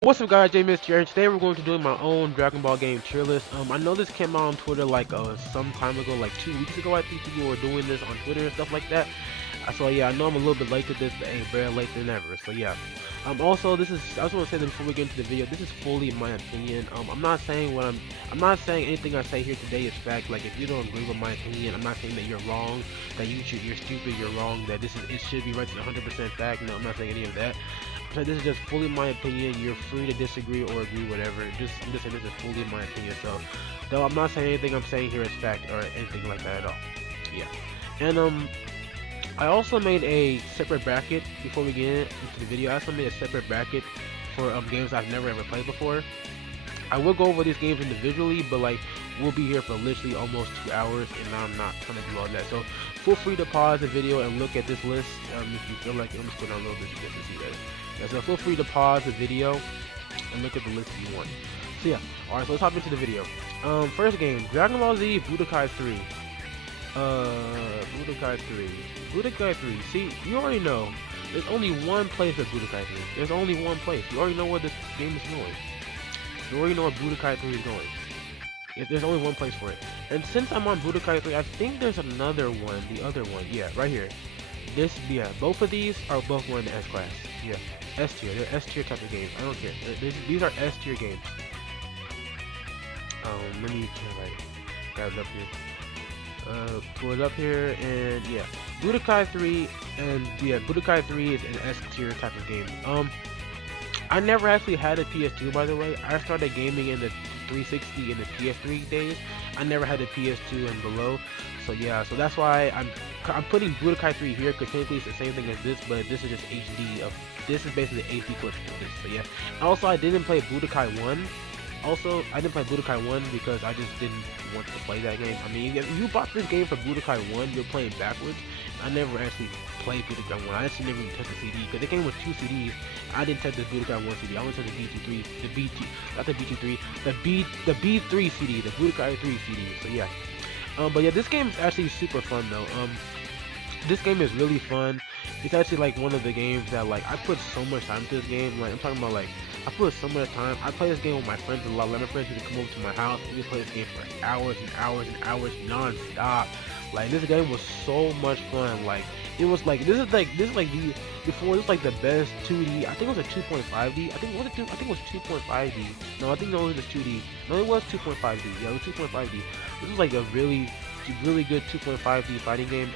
What's up guys, J-Mist here, and today we're going to do my own Dragon Ball game tier list. I know this came out on Twitter like some time ago, like 2 weeks ago. I think people were doing this on Twitter and stuff like that. So yeah, I know I'm a little bit late to this, but hey, better late than never. So yeah. Also, I just want to say that before we get into the video, this is fully my opinion. I'm not saying anything I say here today is fact. Like, if you don't agree with my opinion, I'm not saying that you're wrong, that you're stupid, you're wrong, that it should be right to 100% fact. No, I'm not saying any of that. So this is just fully my opinion. You're free to disagree or agree, whatever. I'm just saying this is fully my opinion. So, though I'm not saying anything I'm saying here is fact or anything like that at all. Yeah. And I also made a separate bracket before we get into the video. I also made a separate bracket for games I've never ever played before. I will go over these games individually, but like we'll be here for literally almost 2 hours, and I'm not trying to do all that. So feel free to pause the video and look at this list if you feel like it. I'm just put down a little bit so you guys can see that. Yeah, so feel free to pause the video and look at the list if you want. So yeah, alright, so let's hop into the video. First game, Dragon Ball Z Budokai 3. Budokai 3. Budokai 3. See, you already know. There's only one place for Budokai 3. There's only one place. You already know where this game is going. You already know where Budokai 3 is going. If there's only one place for it. And since I'm on Budokai 3, I think there's another one. The other one. Yeah, right here. Both of these are both going to S class. Yeah, S tier. They're S tier type of games. I don't care. These are S tier games. Let me grab it up here. Pull it up here, and yeah, Budokai 3, and yeah, Budokai 3 is an S tier type of game. I never actually had a PS2, by the way. I started gaming in the 360 and the PS3 days. I never had a PS2 and below. So yeah, so that's why I'm putting Budokai 3 here, because technically it's the same thing as this, but this is just HD of this is basically the HD collection of this. So yeah. Also, I didn't play Budokai 1. Also, I didn't play Budokai 1 because I just didn't want to play that game. I mean, if you bought this game for Budokai 1, you're playing backwards. I never actually played Budokai 1. I actually never even touched the CD, because the game was 2 CDs. I didn't touch the Budokai 1 CD. I only touched the B23, the BT, not the B23, the B3 CD, the Budokai 3 CD. So yeah. But yeah, this game is actually super fun though. This game is really fun. It's actually like one of the games that like I put so much time into this game. Like I'm talking about like I put so much time. I play this game with my friends a lot. Like my friends used to come over to my house and we play this game for hours and hours and hours non-stop. Like this game was so much fun. Like it was like this is like the before this is like the best 2D. I think it was a 2.5D. I think it was 2.5D. No, I think it was just 2D. No, it was 2.5D. Yeah, it was 2.5D. This was like a really good 2.5D fighting game.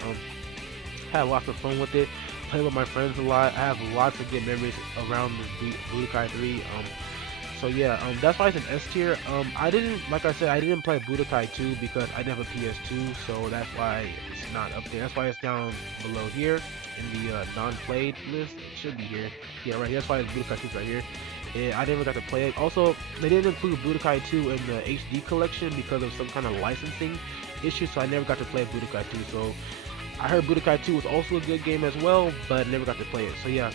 Had lots of fun with it. Played with my friends a lot. I have lots of good memories around this Budokai 3. So yeah, that's why it's an S tier. I didn't, like I said, I didn't play Budokai 2 because I didn't have a PS2, so that's why it's not up there. That's why it's down below here in the non-played list. It should be here. Yeah, right here. That's why it's Budokai 2 right here. And I never got to play it. Also, they didn't include Budokai 2 in the HD collection because of some kind of licensing issue, so I never got to play Budokai 2. So I heard Budokai 2 was also a good game as well, but never got to play it. So yeah,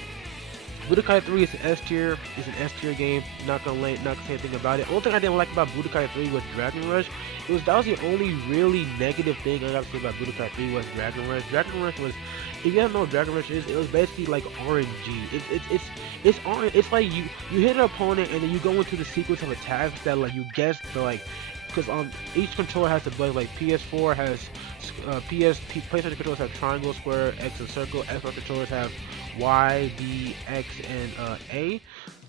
Budokai 3 is an S tier. It's an S tier game. Not gonna say anything about it. Only thing I didn't like about Budokai 3 was Dragon Rush. That was the only really negative thing I got to say about Budokai 3 was Dragon Rush. Dragon Rush was, if you don't know what Dragon Rush is, it was basically like RNG. It's like you hit an opponent and then you go into the sequence of attacks that like you guess the like, because each controller has the blade. Like PS4 has PlayStation controllers have triangle, square, X, and circle. Xbox controllers have Y, B, X, and A.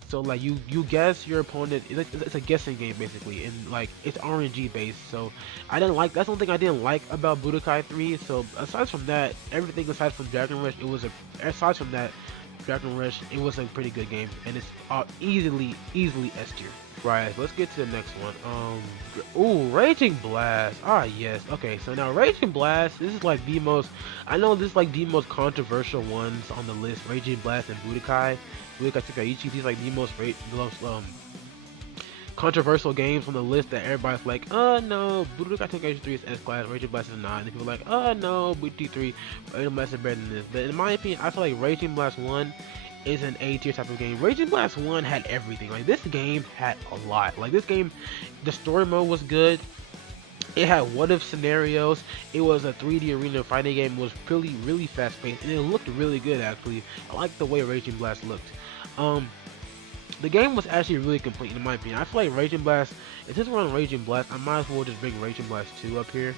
So like you guess your opponent. It's a guessing game basically, and like it's RNG based. So I didn't like. That's the one thing I didn't like about Budokai 3. So aside from that, everything aside from Dragon Rush, aside from that, Dragon Rush, it was a pretty good game, and it's easily S tier. Right, let's get to the next one. Ooh, Raging Blast. Ah, yes. Okay, so now Raging Blast, this is like the most, I know this is like the most controversial ones on the list. Raging Blast and Budokai Tenkaichi, these like the most controversial games on the list that everybody's like, oh no, Budokai Tenkaichi 3 is S class, Raging Blast is not. And people are like, oh no, BT3, Raging Blast is better than this. But in my opinion, I feel like Raging Blast 1 is an A tier type of game. Raging Blast 1 had everything. Like this game had a lot. Like this game, the story mode was good. It had what if scenarios. It was a 3D arena fighting game. It was really fast paced, and it looked really good actually. I like the way Raging Blast looked. the game was actually really complete in my opinion. I feel like Raging Blast, if this were on Raging Blast, I might as well just bring Raging Blast 2 up here.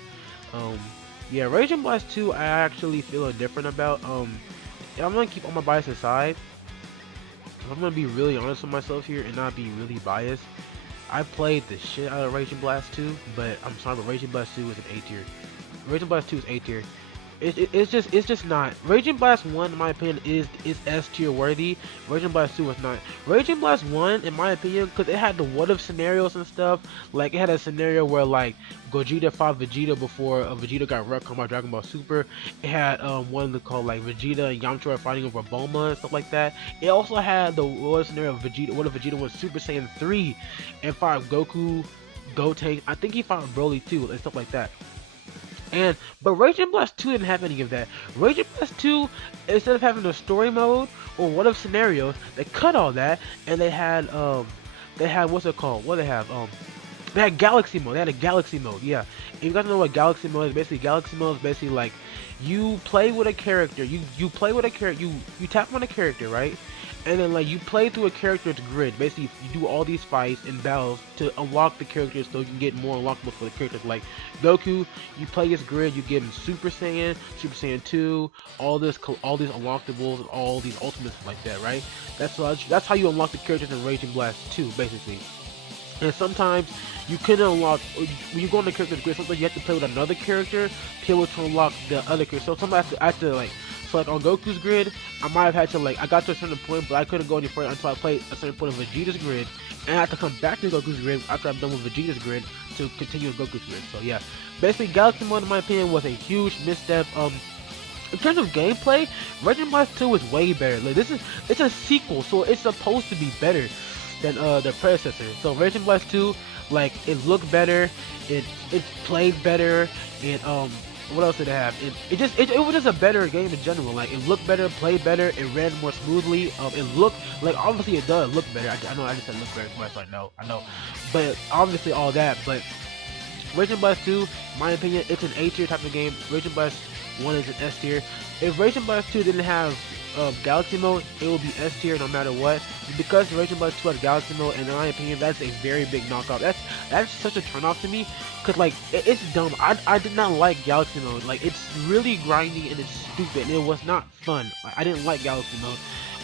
Um, yeah, Raging Blast 2 I actually feel different about. I'm gonna keep all my bias aside. I'm gonna be really honest with myself here and not be really biased. I played the shit out of Raging Blast 2, but I'm sorry, but Raging Blast 2 is an A tier. Raging Blast 2 is A tier. It's just not. Raging Blast 1 in my opinion is S tier worthy. Raging Blast 2 is not. Raging Blast 1 in my opinion, because it had the what if scenarios and stuff. Like it had a scenario where like Gogeta fought Vegeta before Vegeta got wrecked by Dragon Ball Super. It had one called like Vegeta and Yamcha are fighting over Bulma and stuff like that. It also had the what if scenario of Vegeta, what if Vegeta went Super Saiyan 3 and fought Goku, Goten. I think he fought Broly too and stuff like that. But Raging Blast 2 didn't have any of that. Raging Blast 2, instead of having a story mode or what if scenarios, they cut all that and they had what's it called? What they had Galaxy mode. They had a Galaxy mode. Yeah. If you guys know what Galaxy mode is, basically Galaxy mode is basically like you play with a character. You play with a character. You tap on a character, right? And then like you play through a character's grid. Basically, you do all these fights and battles to unlock the characters, so you can get more unlockables for the characters. Like Goku, you play his grid, you give him Super Saiyan, Super Saiyan 2, all these unlockables, all these ultimates like that, right? That's how you unlock the characters in Raging Blast 2, basically. And sometimes you can unlock, when you go on the character's grid, sometimes you have to play with another character to be able to unlock the other character. So sometimes I have to like. So like on Goku's grid, I might have had to like, I got to a certain point, but I couldn't go any further until I played a certain point of Vegeta's grid, and I had to come back to Goku's grid after I'm done with Vegeta's grid to continue with Goku's grid. So yeah, basically Galaxy mode in my opinion was a huge misstep. In terms of gameplay, Raging Blast 2 is way better. Like it's a sequel, so it's supposed to be better than the predecessor. So Raging Blast 2, like it looked better, it played better, it what else did it have? It was just a better game in general. Like it looked better, played better, it ran more smoothly. It looked like obviously it does look better. I know I just said look better, but I know, but obviously all that. But Raging Blast 2, in my opinion, it's an A tier type of game. Raging Blast 1 is an S tier. If Raging Blast 2 didn't have Galaxy mode, it will be S tier no matter what. Because Raging Blast 2 has Galaxy mode, and in my opinion, that's a very big knockoff. That's such a turn off to me, cause like it's dumb. I did not like Galaxy mode. Like it's really grindy and it's stupid, and it was not fun. Like, I didn't like Galaxy mode.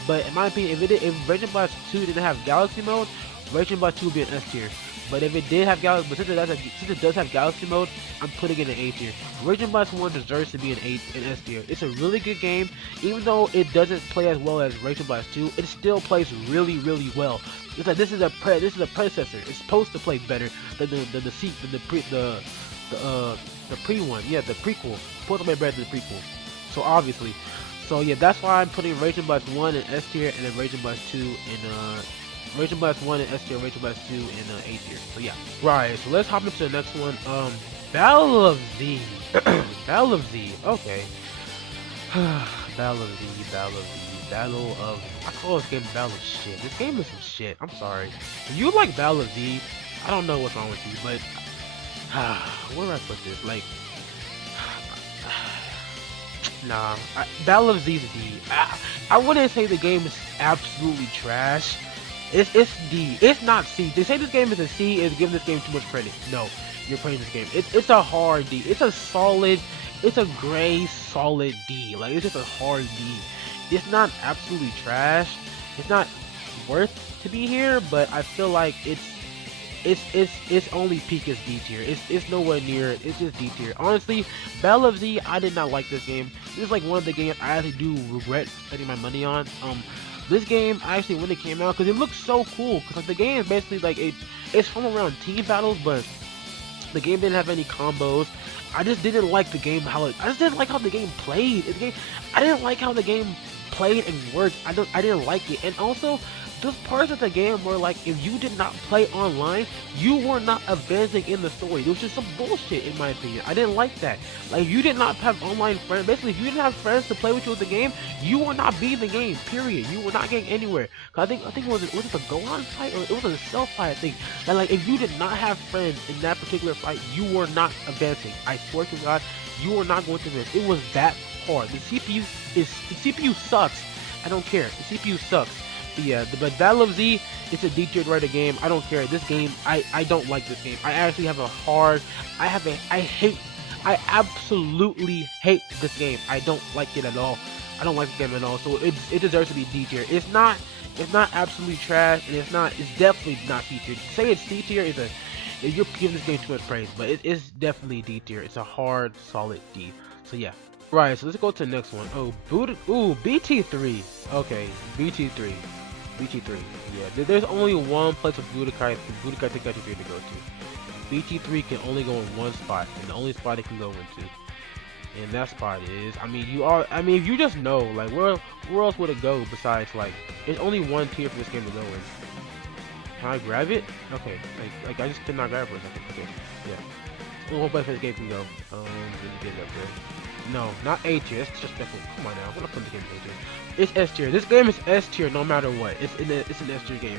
But in my opinion, if Raging Blast 2 didn't have Galaxy mode, Raging Blast 2 would be an S tier. But if it did have Galaxy, but since it does have Galaxy mode, I'm putting it in A tier. Raging Blast 1 deserves to be an S tier. It's a really good game, even though it doesn't play as well as Raging Blast 2. It still plays really, really well. It's like this is a predecessor. It's supposed to play better than the pre one. Yeah, the prequel. It's supposed to play better than the prequel. So obviously, so yeah, that's why I'm putting Raging Blast 1 in S tier and then Raging Blast 2 in Raging Blast 1 in S tier, Raging Blast 2 in A tier. So yeah. Right, so let's hop into the next one. Battle of Z. Battle of Z. Okay. Battle of Z. I call this game Battle of Shit. This game is some shit. I'm sorry. If you like Battle of Z, I don't know what's wrong with you, but where do I put this? Like, nah. Battle of Z is D. I wouldn't say the game is absolutely trash. It's D. It's not C. To say this game is a C is giving this game too much credit. No, you're playing this game. It's a hard D. It's a gray solid D. Like it's just a hard D. It's not absolutely trash. It's not worth to be here, but I feel like it's only peak as D tier. It's nowhere near it. It's just D tier. Honestly, Battle of Z, I did not like this game. This is like one of the games I actually do regret spending my money on. This game actually when it came out, because it looks so cool. Because like the game is basically like it's from around team battles, but the game didn't have any combos. I just didn't like the game I just didn't like how the game played. I didn't like how the game played and worked. I didn't like it. And also, there's parts of the game where like if you did not play online, you were not advancing in the story. It was just some bullshit in my opinion. I didn't like that. Like if you did not have online friends, basically if you didn't have friends to play with you with the game, you were not beating the game. Period. You were not getting anywhere. Cause I think was it the Gohan fight or it was a Cell fight? I think. And like if you did not have friends in that particular fight, you were not advancing. I swear to God, you were not going to advance. It was that hard. The CPU sucks. I don't care. The CPU sucks. Yeah, but Battle of Z, it's a D tier rated game. I don't care. This game, I don't like this game. I actually have a hard, I hate, I absolutely hate this game. I don't like it at all. I don't like the game at all. So it deserves to be D tier. It's not absolutely trash, and it's definitely not C tier. Say it's C tier is a, you're giving this game too much praise, but it is definitely D tier. It's a hard, solid D. So yeah. Right, so let's go to the next one. Oh, BT3. Okay, BT3. BT3. Yeah, there's only one place of Budokai Tenkaichi 3 to go to. BT3 can only go in one spot, and the only spot it can go into. And that spot is, I mean, if you just know, like, where else would it go besides, like, there's only one tier for this game to go in. Can I grab it? Okay, like I just could not grab it for a second. Okay, yeah. Only one place for this game can go. Let me get it up there. No, not A tier. It's just definitely. Come on now. What the game A tier? It's S tier. This game is S tier no matter what. It's an S tier game.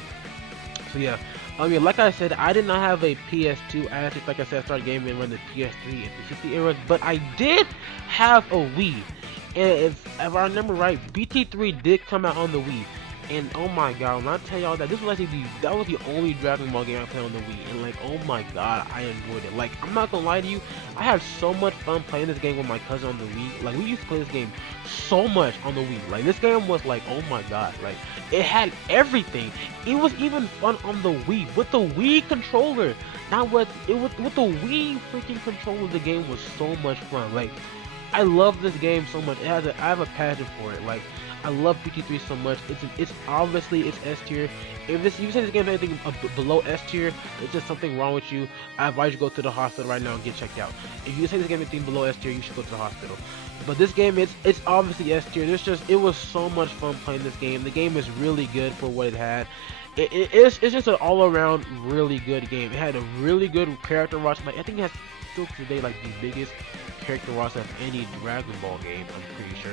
So yeah. Yeah, like I said, I did not have a PS2. I actually, like I said, I started gaming when the PS3 and 360 era. But I did have a Wii. And if I remember right, BT3 did come out on the Wii. And oh my god, when I tell y'all that this was actually that was the only Dragon Ball game I played on the Wii, and like, oh my god, I enjoyed it. Like, I'm not gonna lie to you, I had so much fun playing this game with my cousin on the Wii. Like, we used to play this game so much on the Wii. Like, this game was like, oh my god, like, it had everything. It was even fun on the Wii with the Wii controller. Not with with the Wii freaking controller. The game was so much fun. Like, I love this game so much. I have a passion for it. Like, I love BT3 so much. It's obviously it's S tier. If you say this game is anything below S tier, it's just something wrong with you. I advise you go to the hospital right now and get checked out. If you say this game is anything below S tier, you should go to the hospital. But this game, it's obviously S tier. It was so much fun playing this game. The game is really good for what it had. It's just an all-around really good game. It had a really good character roster. Like, I think it has still today like the biggest character roster of any Dragon Ball game. I'm pretty sure.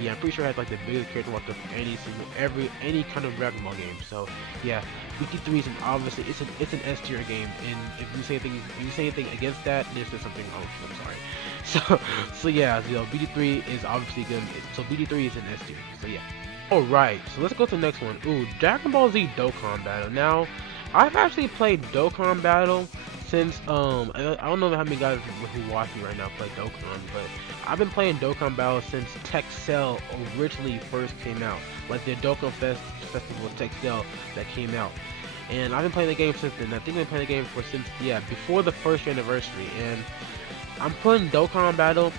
Yeah, I'm pretty sure it has like the biggest character roster of any kind of Dragon Ball game. So yeah, BT3 is obviously it's an S tier game, and if you say anything against that, there's just something wrong with you. I'm sorry. So yeah, you know, BT3 is obviously good. So BT3 is an S tier. So yeah. Alright, so let's go to the next one. Ooh, Dragon Ball Z Dokkan Battle. Now, I've actually played Dokkan Battle since, I don't know how many guys who watch me right now play Dokkan, but I've been playing Dokkan Battle since Texcell originally first came out. Like the Dokkan Festival of Texcell that came out. And I've been playing the game since then. I think I've been playing the game since, yeah, before the first anniversary. And I'm putting Dokkan Battle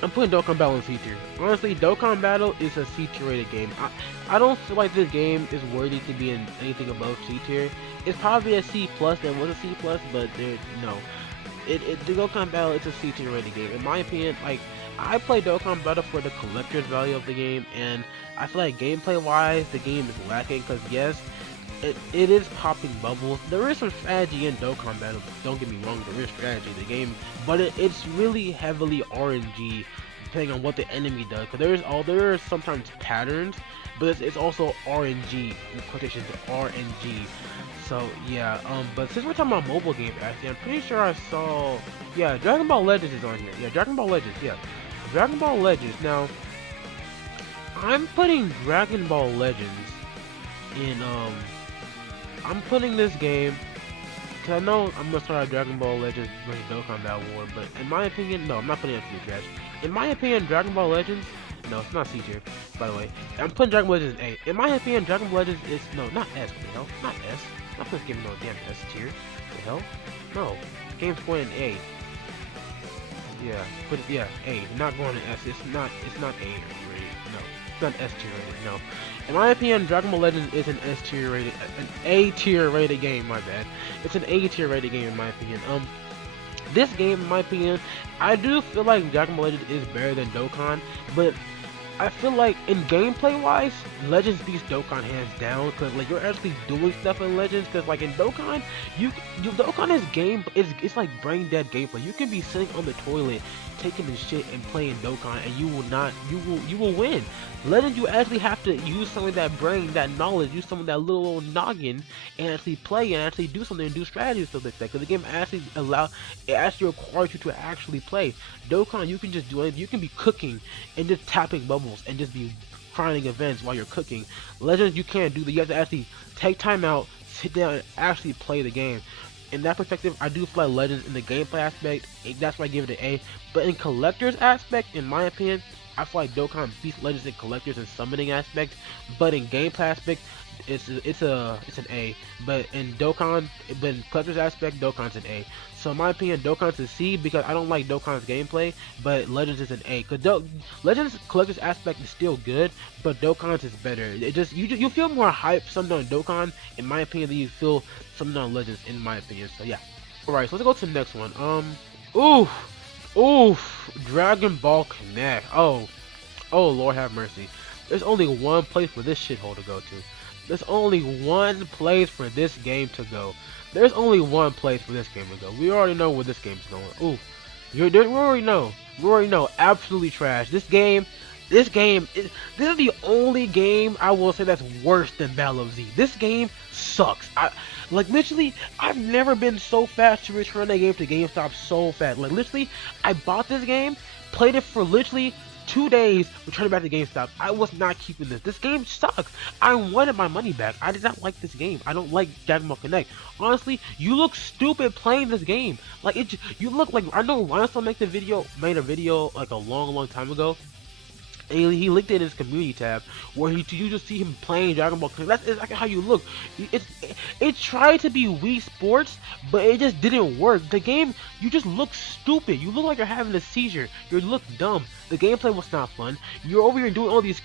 in C tier. Honestly, Dokkan Battle is a C tier rated game. I don't feel like this game is worthy to be in anything above C tier. It's probably a C plus. There was a C plus, but no. The Dokkan Battle, it's a C tier rated game. In my opinion, like, I play Dokkan Battle for the collector's value of the game, and I feel like gameplay wise, the game is lacking. Because yes, it is popping bubbles. There is some strategy in Dokkan Battle. Don't get me wrong, there is strategy in the game, but it's really heavily RNG, depending on what the enemy does. Because there are sometimes patterns, but it's also RNG. In quotations, RNG. So yeah, but since we're talking about mobile games, actually, I'm pretty sure I saw, yeah, Dragon Ball Legends is on here. Yeah, Dragon Ball Legends. Yeah, Dragon Ball Legends. Now, I'm putting Dragon Ball Legends in I'm putting this game, because I know I'm going to start a Dragon Ball Legends versus Dokkan Battle War, but in my opinion, no, I'm not putting it in trash. In my opinion, Dragon Ball Legends, no, it's not C tier, by the way. I'm putting Dragon Ball Legends in A. In my opinion, Dragon Ball Legends is, no, not S, what the hell? Not S. I'm not putting this game in no damn S tier. What the hell? No. The game's going in A. Yeah, put it, yeah, A. Not going in S. It's not A rated. No. It's not S tier rated, no. In my opinion, Dragon Ball Legends is an S tier rated, an A tier rated game. My bad. It's an A tier rated game in my opinion. This game, in my opinion, I do feel like Dragon Ball Legends is better than Dokkan, but I feel like in gameplay wise, Legends beats Dokkan hands down, because like you're actually doing stuff in Legends. Because like in Dokkan, Dokkan is it's like brain dead gameplay. You can be sitting on the toilet taking the shit and playing Dokkan, and you will win. Legends, you actually have to use some of that brain, that knowledge, use some of that little old noggin, and actually play and actually do something and do strategy and stuff like that. Because the game actually requires you to actually play. Dokkan, you can just do anything. You can be cooking and just tapping bubbles and just be grinding events while you're cooking. Legends, you can't do that. You have to actually take time out, sit down, and actually play the game. In that perspective, I do feel like Legends in the gameplay aspect, that's why I give it an A. But in collector's aspect, in my opinion, I feel like Dokkan beats Legends in collector's and summoning aspect. But in gameplay aspect, it's an A. But in collector's aspect, Dokkan's an A. So in my opinion, Dokkan's a C because I don't like Dokkan's gameplay, but Legends is an A. Cause Legends collector's aspect is still good, but Dokkan's is better. It just you feel more hype something on Dokkan, in my opinion, than you feel something on Legends, in my opinion. So yeah. Alright, so let's go to the next one. Dragon Ball Connect. Oh Lord have mercy. There's only one place for this shithole to go to. There's only one place for this game to go. There's only one place for this game to go. We already know where this game's going. We already know. We already know. Absolutely trash. This is the only game I will say that's worse than Battle of Z. This game sucks. Literally, I've never been so fast to return a game to GameStop so fast. Like, literally, I bought this game, played it for literally 2 days, returning back to GameStop. I was not keeping this. This game sucks. I wanted my money back. I did not like this game. I don't like Dragon Ball Connect. Honestly, you look stupid playing this game. Like, you look like, I know Rhinestone made a video like a long time ago. And he linked it in his community tab where you just see him playing Dragon Ball Connect. That's exactly how you look. It tried to be Wii Sports, but it just didn't work. The game, you just look stupid. You look like you're having a seizure. You look dumb. The gameplay was not fun. You're over here doing all these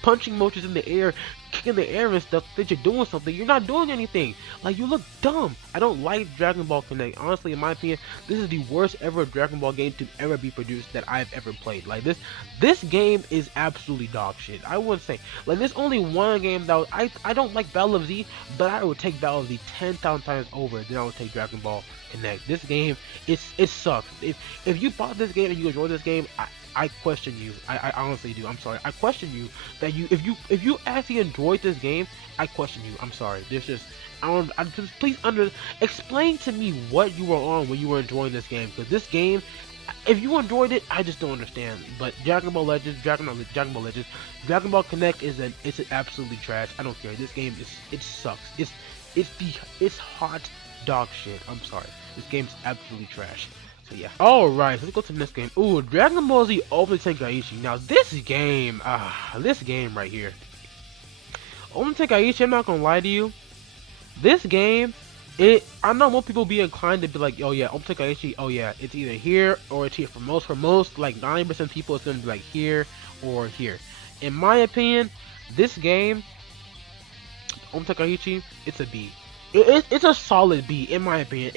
punching motions in the air, kicking the air and stuff, that you're doing something. You're not doing anything. Like, you look dumb. I don't like Dragon Ball Connect. Honestly, in my opinion, this is the worst ever Dragon Ball game to ever be produced that I've ever played. Like, this game is absolutely dog shit. I wouldn't say. Like, there's only one game that I don't like Battle of Z, but I would take Battle of Z 10,000 times over than I would take Dragon Ball Connect. This game, it sucks. If you bought this game and you enjoy this game, I question you. I honestly do. I'm sorry. I question you that if you actually enjoyed this game, I question you. I'm sorry. There's just please explain to me what you were on when you were enjoying this game, because this game, if you enjoyed it, I just don't understand. But Dragon Ball Connect it's absolutely trash. I don't care. This game sucks. It's hot dog shit. I'm sorry. This game's absolutely trash. So yeah. Alright, let's go to the next game. Ooh, Dragon Ball Z Ultimate Tenkaichi. Now this game right here. Ultimate Tenkaichi, I'm not gonna lie to you. This game, I know most people be inclined to be like, oh yeah, Ultimate Tenkaichi, oh yeah, it's either here or it's here. For most, like 90% of people, it's gonna be like here or here. In my opinion, this game, Ultimate Tenkaichi, it's a B. It's a solid B, in my opinion.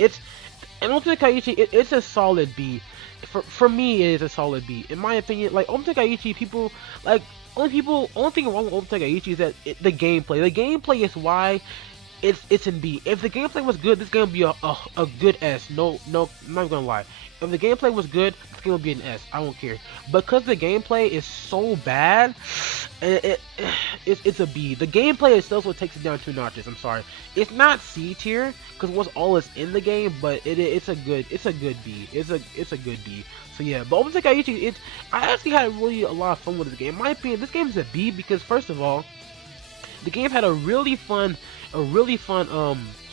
And Ultimate Tenkaichi, it's a solid B. For me, it is a solid B. In my opinion, like, Ultimate Tenkaichi, people, like, only thing wrong with Ultimate Tenkaichi is that the gameplay. The gameplay is why it's in B. If the gameplay was good, this game would be a good S. No, I'm not gonna lie. If the gameplay was good, this game would be an S. I don't care. Because the gameplay is so bad, it's a B. The gameplay itself what takes it down 2 notches. I'm sorry. It's not C tier because what's all is in the game, but it's a good B. It's a good B. So yeah, but Ultimate Tenkaichi, I actually had really a lot of fun with this game. In my opinion, this game is a B because first of all, the game had a really fun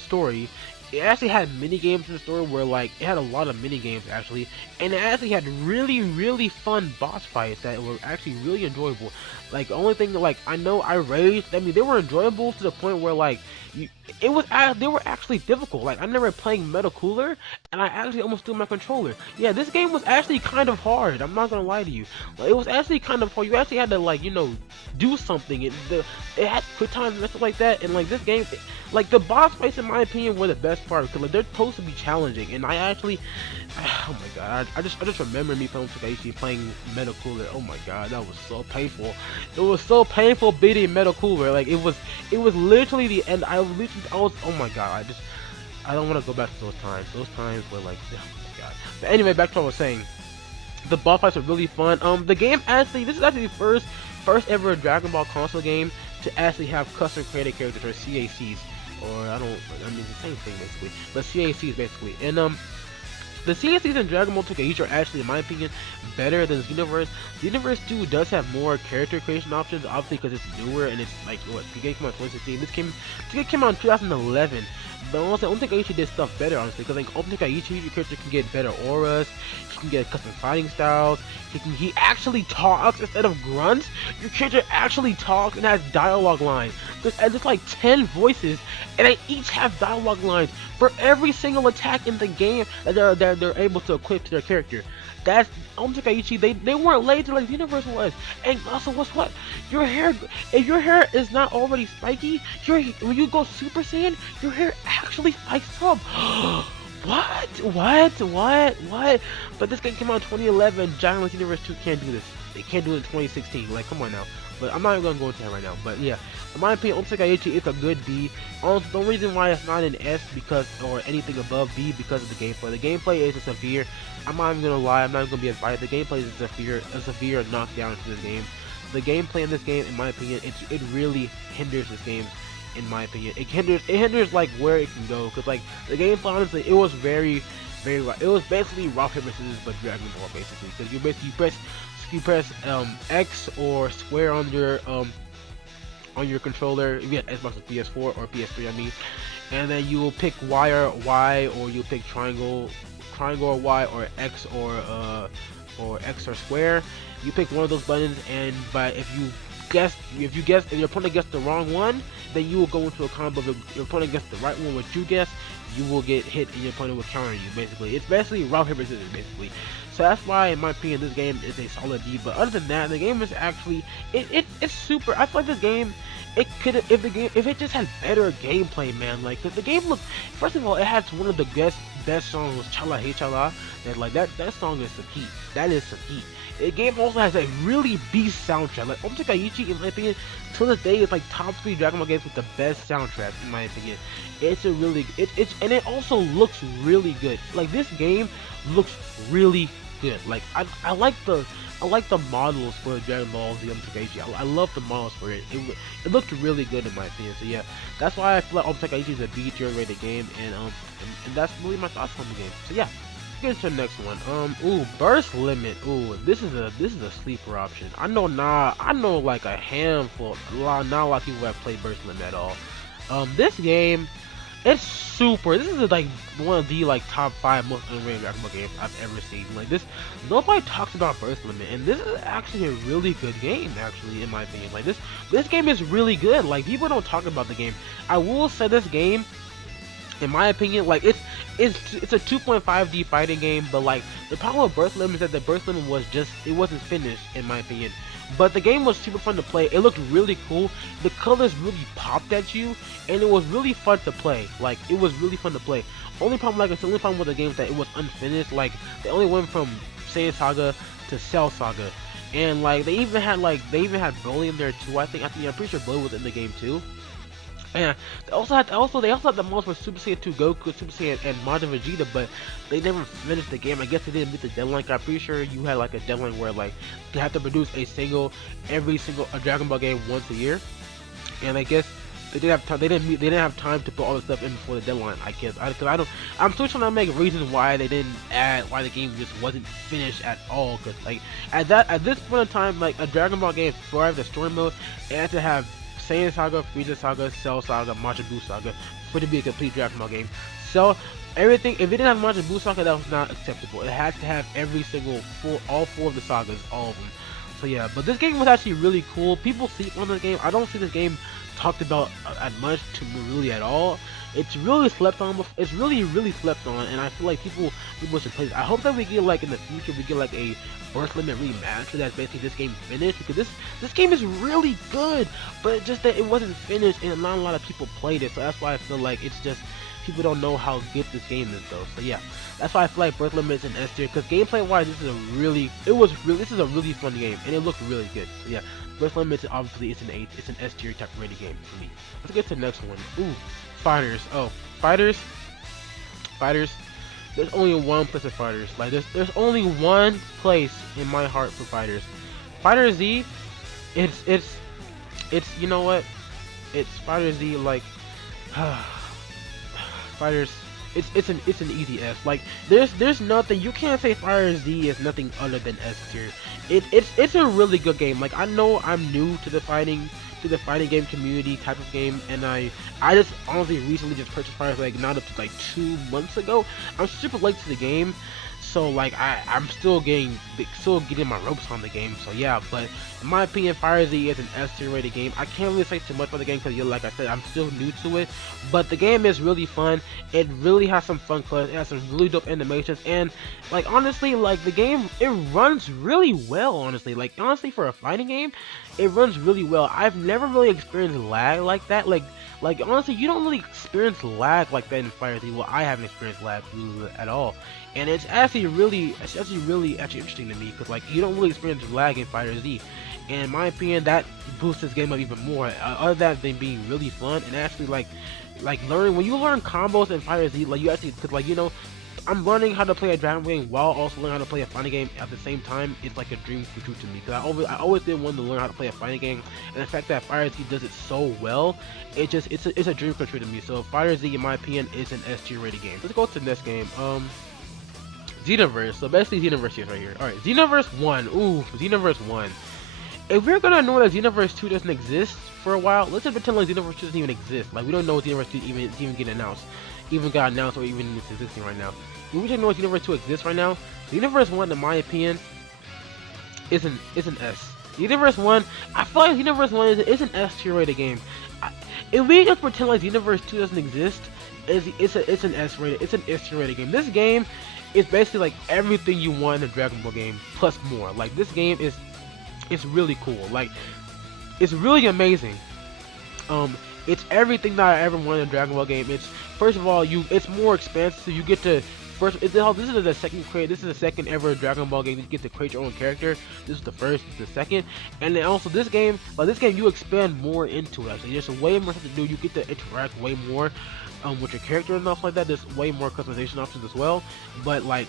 story. It actually had mini games in the story where, like, it had a lot of mini games actually, and it actually had really fun boss fights that were actually really enjoyable. Like, the only thing that, like, I know I raged. I mean, they were enjoyable to the point where, like, they were actually difficult. Like, I remember playing Metal Cooler, and I actually almost threw my controller. Yeah, this game was actually kind of hard. I'm not gonna lie to you. Like, it was actually kind of hard. You actually had to, like, you know, do something. It had quick times and stuff like that. And like this game, like the boss fights, in my opinion, were the best part because like they're supposed to be challenging. And I actually, oh my god, I just remember me playing Metal Cooler. Oh my god, that was so painful. It was so painful beating Metal Cooler. Like it was literally the end. I was oh my god. I don't want to go back to those times. Those times were like, oh my god. But anyway, back to what I was saying. The boss fights were really fun. The game actually, this is actually the first ever Dragon Ball console game to actually have custom created characters, or CACs, or I mean it's the same thing basically, but CACs basically. And the CSCs in Dragon Ball Tenkaichi are actually, in my opinion, better than Xenoverse. Xenoverse 2 does have more character creation options, obviously because it's newer and it's like what Tenkaichi came out in 2016. This came out in 2011. But honestly, Ultimate Tenkaichi did stuff better, honestly, because like Ultimate Tenkaichi, your character can get better auras, he can get custom fighting styles, he actually talks instead of grunts. Your character actually talks and has dialogue lines. There's like 10 voices, and they each have dialogue lines for every single attack in the game that they're able to equip to their character. That's Ultimate Tenkaichi. They weren't lazy like the universe was. And also, what's what? Your hair, if your hair is not already spiky, when you go Super Saiyan, your hair actually spikes up. What? But this game came out in 2011. Dragon Ball Universe 2 can't do this. They can't do it in 2016. Like, come on now. But I'm not even gonna go into that right now. But yeah, in my opinion, Ultimate Tenkaichi is a good B. The only reason why it's not an S or anything above B because of the gameplay. The gameplay is a severe. I'm not even gonna lie. I'm not even gonna be as biased. The gameplay is a severe knockdown to this game. The gameplay in this game, in my opinion, it really hinders this game. In my opinion, it hinders like where it can go. Cause like the gameplay, honestly, it was very. It was basically rock paper scissors, but Dragon Ball basically. Cause you press X or square on your controller, if you have Xbox or PS4 or PS3, I mean, and then you will pick Y or you pick triangle or Y or X or X or square. You pick one of those buttons, and if your opponent gets the wrong one, then you will go into a combo. If your opponent gets the right one, what you guess, you will get hit, and your opponent will counter you. Basically, it's basically rock paper scissors, basically. So that's why, in my opinion, this game is a solid D. But other than that, the game is actually it's super. I feel like this game, if it just had better gameplay, man. Like the game looks. First of all, it has one of the best songs, Chala Hey Chala. That song is some heat. That is some heat. The game also has a really beast soundtrack. Like Ultimate Tenkaichi, in my opinion, to this day, it's like top 3 Dragon Ball games with the best soundtrack, in my opinion. And it also looks really good. Like this game looks really good. Like I like the models for Dragon Ball Z Ultimate Tenkaichi. I love the models for it. It looked really good in my opinion. So yeah, that's why I feel like Ultimate Tenkaichi is a B tier rated game, and that's really my thoughts on the game. So yeah. Get into the next one. Burst Limit. This is a sleeper option. I know like a handful, not a lot of people have played Burst Limit at all. This game, it's super. This is like one of the like top 5 most underrated Dragon Ball games I've ever seen. Like this, nobody talks about Burst Limit, and this is actually a really good game. Actually, in my opinion, like this game is really good. Like people don't talk about the game. I will say this game, in my opinion, like it's a 2.5D fighting game, but like the problem with Burst Limit is that the Burst Limit wasn't finished, in my opinion. But the game was super fun to play. It looked really cool. The colors really popped at you, and it was really fun to play. Like it was really fun to play. The only problem with the game is that it was unfinished. Like they only went from Saiyan Saga to Cell Saga, and like they even had Broly in there too. I'm pretty sure Broly was in the game too. And they also had the models for Super Saiyan 2 Goku, Super Saiyan, and Majin Vegeta, but they never finished the game. I guess they didn't meet the deadline. I'm pretty sure you had like a deadline where like you have to produce every single Dragon Ball game once a year, and I guess they didn't have time. They didn't have time to put all the stuff in before the deadline. I guess I'm still trying to make reasons why they didn't why the game just wasn't finished at all. Cause like at this point in time, like a Dragon Ball game thrives the story mode, it had to have Saiyan Saga, Frieza Saga, Cell Saga, Majin Buu Saga for it to be a complete Dragon Ball game. So everything, if it didn't have Majin Buu Saga, that was not acceptable. It had to have all 4 of the sagas, all of them. So yeah, but this game was actually really cool. People sleep on this game. I don't see this game talked about as much to me really at all. It's really slept on. It's really slept on, and I feel like people should play this. I hope that we get like in the future we get like a Burst Limit remaster that's basically this game finished, because this game is really good, but it's just that it wasn't finished and not a lot of people played it. So that's why I feel like it's just people don't know how good this game is though. So yeah, that's why I feel like Burst Limit is an S tier, because gameplay wise this is a really fun game, and it looked really good. So yeah, Burst Limit obviously it's an S tier type rated game for me. Let's get to the next one. Fighters. Fighters. There's only one place for Fighters. Like there's only one place in my heart for Fighters. Fighter Z, it's you know what? It's Fighter Z, like Fighters. it's an easy S. Like there's nothing, you can't say Fire Z is nothing other than S tier. It's a really good game. Like I know I'm new to the fighting game community type of game, and I just honestly recently just purchased Fire like not up to like 2 months ago. I'm super late to the game, so like I'm still getting my ropes on the game. So yeah, but in my opinion, Fire Z is an S tier rated game. I can't really say too much about the game because like I said, I'm still new to it, but the game is really fun. It really has some fun colors. It has some really dope animations, and like honestly, like the game, it runs really well. Honestly, like honestly, for a fighting game, it runs really well. I've never really experienced lag like that. Like honestly, you don't really experience lag like that in Fire Z. Well, I haven't experienced lag really at all, and it's actually really interesting to me because like you don't really experience lag in Fire Z. And in my opinion, that boosts this game up even more. Other than being really fun and actually like learning, when you learn combos in Fire Z, like you actually, cause like you know, I'm learning how to play a Dragon Ball game while also learning how to play a fighting game at the same time. It's like a dream come true to me because I always did want to learn how to play a fighting game, and the fact that Fire Z does it so well, it's a dream come true to me. So Fire Z, in my opinion, is an S tier rated game. Let's go to the next game. Xenoverse. So basically, Xenoverse is right here. All right, Xenoverse 1. Ooh, Xenoverse 1. If we're gonna know that Xenoverse 2 doesn't exist for a while, let's just pretend like Xenoverse 2 doesn't even exist. Like we don't know if Xenoverse 2 even get announced, or even it's existing right now. We just know if Xenoverse 2 exists right now. Xenoverse 1, in my opinion, is an S. Xenoverse 1, I feel like Xenoverse 1 is an S tier rated game. If we just pretend like Xenoverse 2 doesn't exist, it's an S tier rated game. This game is basically like everything you want in a Dragon Ball game plus more. Like this game is, it's really cool. Like it's really amazing. It's everything that I ever wanted in a Dragon Ball game. It's, first of all, it's more expansive. You get to this is the second ever Dragon Ball game you get to create your own character. This is the first, this is the second, and then also this game you expand more into it. Actually, there's way more stuff to do. You get to interact way more with your character and stuff like that. There's way more customization options as well. But like,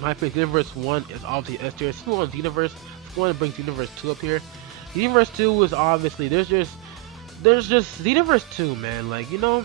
my opinion, Xenoverse 1 is obviously S tier. Still on Xenoverse. I want to bring Xenoverse 2 up here. Xenoverse 2 is obviously, there's just Xenoverse 2, man. Like, you know,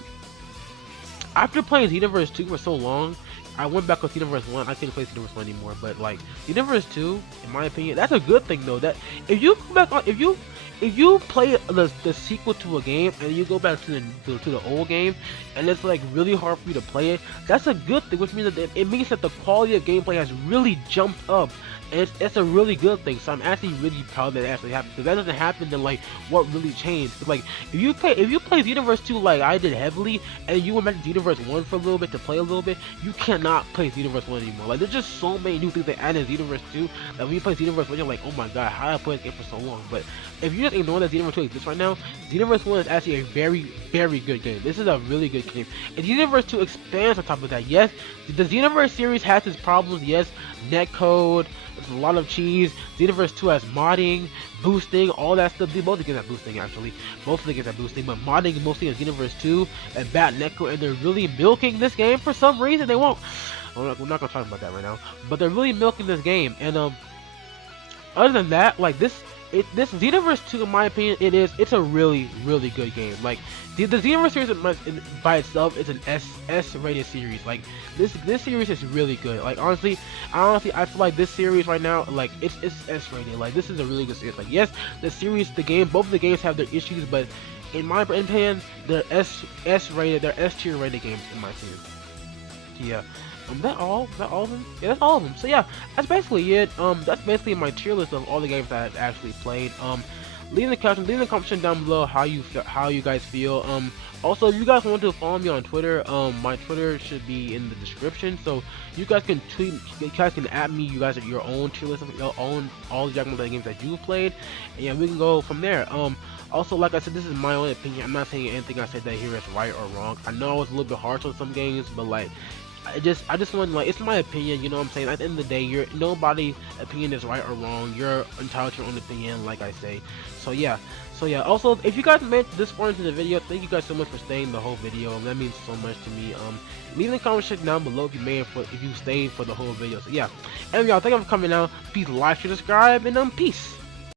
after playing Xenoverse 2 for so long, I went back with Xenoverse 1. I couldn't play Xenoverse 1 anymore, but like Xenoverse 2, in my opinion, that's a good thing though. That if you go back on, if you play the sequel to a game and you go back to the old game and it's like really hard for you to play it, that's a good thing, which means that it means that the quality of gameplay has really jumped up. And it's a really good thing, so I'm actually really proud that it actually happened. Because that doesn't happen, then like what really changed? Cause, like if you play Xenoverse 2 like I did heavily, and you went back to Xenoverse 1 for a little bit to play a little bit, you cannot play Xenoverse 1 anymore. Like there's just so many new things they added in Xenoverse 2 that when you play Xenoverse 1, you're like, oh my god, how did I play this game for so long? But if you just ignore that Xenoverse 2 exists right now, Xenoverse 1 is actually a very, very good game. This is a really good game. And Xenoverse 2 expands on top of that. Yes, the Xenoverse series has its problems. Yes, netcode, there's a lot of cheese. Xenoverse 2 has modding, boosting, all that stuff. Both of the games have boosting, actually. Both of the games have boosting, but modding mostly in Xenoverse 2 and bad netcode, and they're really milking this game for some reason. They won't. We're not gonna talk about that right now, but they're really milking this game. And other than that, like this Xenoverse 2, in my opinion, it's a really, really good game. Like the Xenoverse series by itself is an S rated series. Like this series is really good. Like honestly, I feel like this series right now, like it's S rated. Like this is a really good series. Like yes, both of the games have their issues, but in my opinion, they're S rated. They're S tier rated games in my opinion. Yeah. That all of them? Yeah, that's all of them. So yeah, that's basically it. That's basically my tier list of all the games that I've actually played. Leave in the comment down below how you guys feel. Also, if you guys want to follow me on Twitter, my Twitter should be in the description, so you guys can tweet, you guys can add me. You guys have your own tier list of your own all the Dragon Ball games that you've played, and yeah, we can go from there. Also, like I said, this is my own opinion. I'm not saying anything I said that here is right or wrong. I know I was a little bit harsh on some games, but like, I just want, like, it's my opinion, you know what I'm saying? At the end of the day, nobody's opinion is right or wrong. You're entitled to your own opinion, like I say. So yeah. Also, if you guys made it this far into the video, thank you guys so much for staying the whole video. That means so much to me. Leave in the comment section down below if you stayed for the whole video. So yeah. And y'all, thank you for coming out. Please like, share, subscribe, and peace.